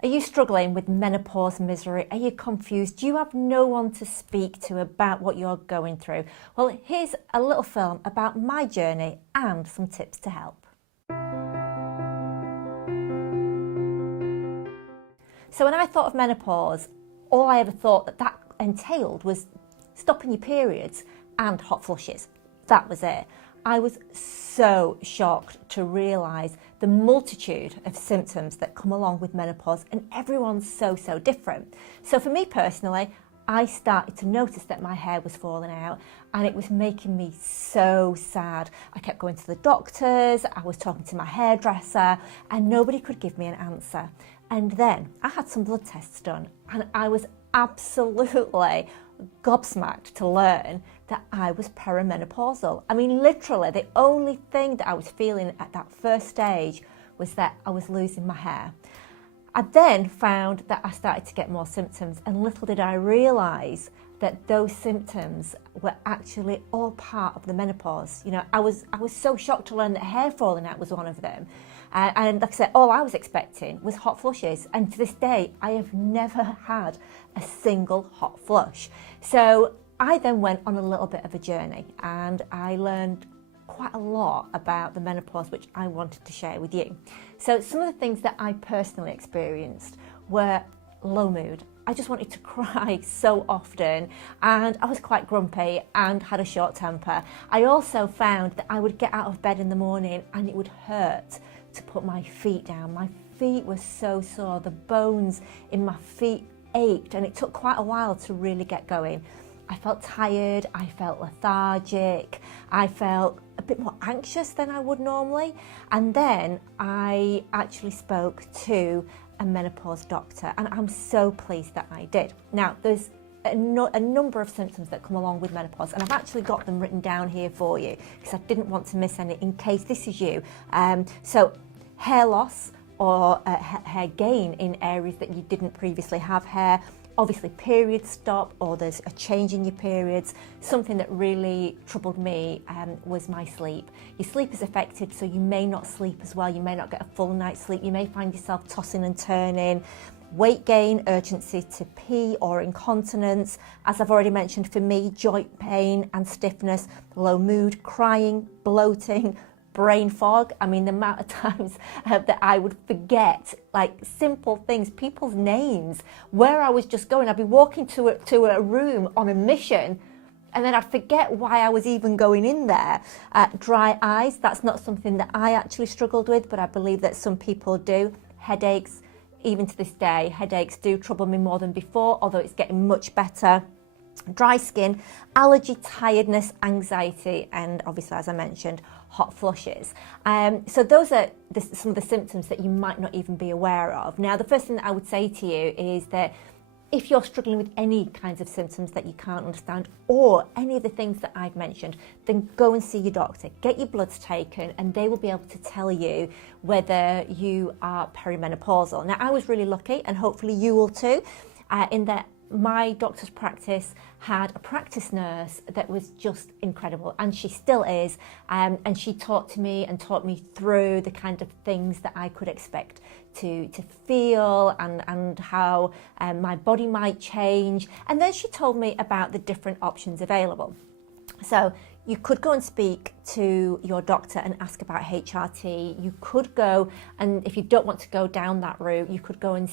Are you struggling with menopause misery? Are you confused? Do you have no one to speak to about what you're going through? Well, here's a little film about my journey and some tips to help. So when I thought of menopause, all I ever thought that entailed was stopping your periods and hot flushes. That was it. I was so shocked to realise the multitude of symptoms that come along with menopause, and everyone's so different. So for me personally, I started to notice that my hair was falling out and it was making me so sad. I kept going to the doctors, I was talking to my hairdresser, and nobody could give me an answer. And then I had some blood tests done and I was absolutely gobsmacked to learn that I was perimenopausal. I mean, literally, the only thing that I was feeling at that first stage was that I was losing my hair. I then found that I started to get more symptoms, and little did I realise that those symptoms were actually all part of the menopause. You know, I was so shocked to learn that hair falling out was one of them. And like I said, all I was expecting was hot flushes. And to this day, I have never had a single hot flush. So I then went on a little bit of a journey and I learned quite a lot about the menopause, which I wanted to share with you. So some of the things that I personally experienced were low mood. I just wanted to cry so often, and I was quite grumpy and had a short temper. I also found that I would get out of bed in the morning and it would hurt to put my feet down. My feet were so sore, the bones in my feet ached, and it took quite a while to really get going. I felt tired, I felt lethargic, I felt a bit more anxious than I would normally. And then I actually spoke to a menopause doctor, and I'm so pleased that I did. Now, there's a number of symptoms that come along with menopause, and I've actually got them written down here for you because I didn't want to miss any in case this is you. So hair loss or hair gain in areas that you didn't previously have hair. Obviously periods stop, or there's a change in your periods. Something that really troubled me was my sleep. Your sleep is affected, so you may not sleep as well, you may not get a full night's sleep, you may find yourself tossing and turning. Weight gain, urgency to pee or incontinence. As I've already mentioned, for me, joint pain and stiffness, low mood, crying, bloating, brain fog. I mean, the amount of times that I would forget like simple things, people's names, where I was just going. I'd be walking to a room on a mission, and then I'd forget why I was even going in there. Dry eyes, that's not something that I actually struggled with, but I believe that some people do. Headaches, even to this day, headaches do trouble me more than before, although it's getting much better. Dry skin, allergy, tiredness, anxiety, and obviously, as I mentioned, hot flushes. So those are some of the symptoms that you might not even be aware of. Now, the first thing that I would say to you is that if you're struggling with any kinds of symptoms that you can't understand, or any of the things that I've mentioned, then go and see your doctor, get your bloods taken, and they will be able to tell you whether you are perimenopausal. Now, I was really lucky, and hopefully you will too, in that my doctor's practice had a practice nurse that was just incredible, and she still is, and she taught me through the kind of things that I could expect to feel, and how my body might change. And then she told me about the different options available. So you could go and speak to your doctor and ask about HRT. You could go, and if you don't want to go down that route, you could go and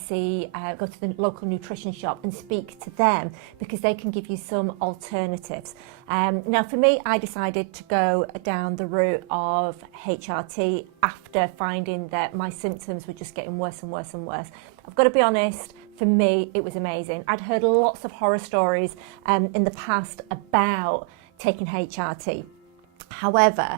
go to the local nutrition shop and speak to them, because they can give you some alternatives. Now, for me, I decided to go down the route of HRT after finding that my symptoms were just getting worse and worse and worse. I've got to be honest, for me, it was amazing. I'd heard lots of horror stories in the past about taking HRT. However,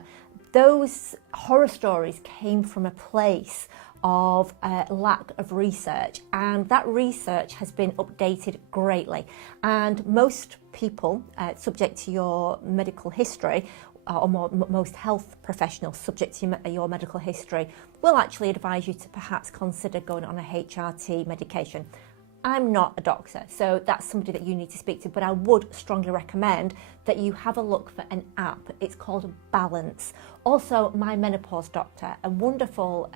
those horror stories came from a place of lack of research, and that research has been updated greatly. And most people, subject to your medical history, or most health professionals subject to your medical history, will actually advise you to perhaps consider going on a HRT medication. I'm not a doctor, so that's somebody that you need to speak to, but I would strongly recommend that you have a look for an app. It's called Balance. Also, my menopause doctor, a wonderful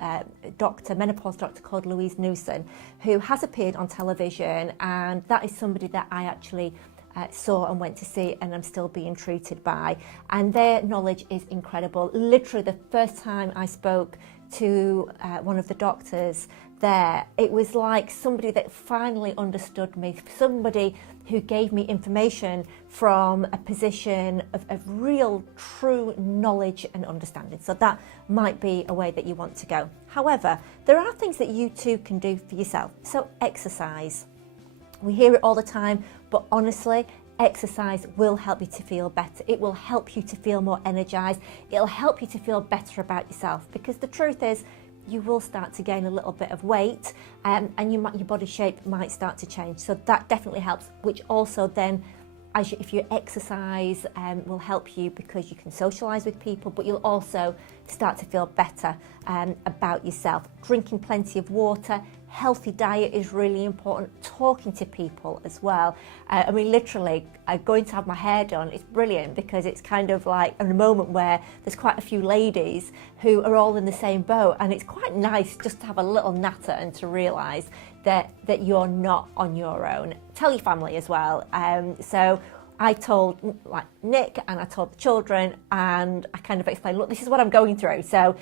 menopause doctor called Louise Newson, who has appeared on television, and that is somebody that I actually saw and went to see, and I'm still being treated by. And their knowledge is incredible. Literally, the first time I spoke to one of the doctors there, it was like somebody that finally understood me, somebody who gave me information from a position of real, true knowledge and understanding. So that might be a way that you want to go. However, there are things that you too can do for yourself. So exercise. We hear it all the time, but honestly, exercise will help you to feel better. It will help you to feel more energized. It'll help you to feel better about yourself, because the truth is, you will start to gain a little bit of weight, and your body shape might start to change. So that definitely helps, which also then, if you exercise, will help you because you can socialise with people, but you'll also start to feel better about yourself. Drinking plenty of water, healthy diet is really important. Talking to people as well. I mean, literally, going to have my hair done is brilliant, because it's kind of like a moment where there's quite a few ladies who are all in the same boat, and it's quite nice just to have a little natter and to realise that you're not on your own. Tell your family as well. So I told like Nick, and I told the children, and I kind of explained, look, this is what I'm going through. So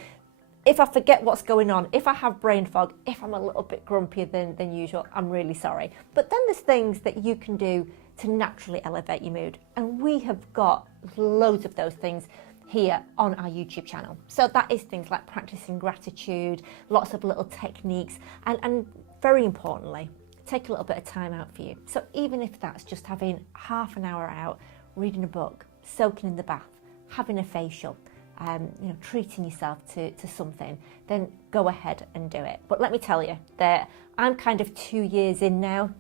if I forget what's going on, if I have brain fog, if I'm a little bit grumpier than usual, I'm really sorry. But then there's things that you can do to naturally elevate your mood. And we have got loads of those things here on our YouTube channel. So that is things like practicing gratitude, lots of little techniques, and very importantly, take a little bit of time out for you. So even if that's just having half an hour out, reading a book, soaking in the bath, having a facial, treating yourself to something, then go ahead and do it. But let me tell you that I'm kind of 2 years in now,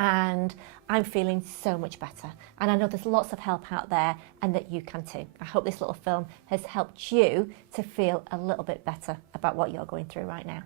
and I'm feeling so much better. And I know there's lots of help out there, and that you can too. I hope this little film has helped you to feel a little bit better about what you're going through right now.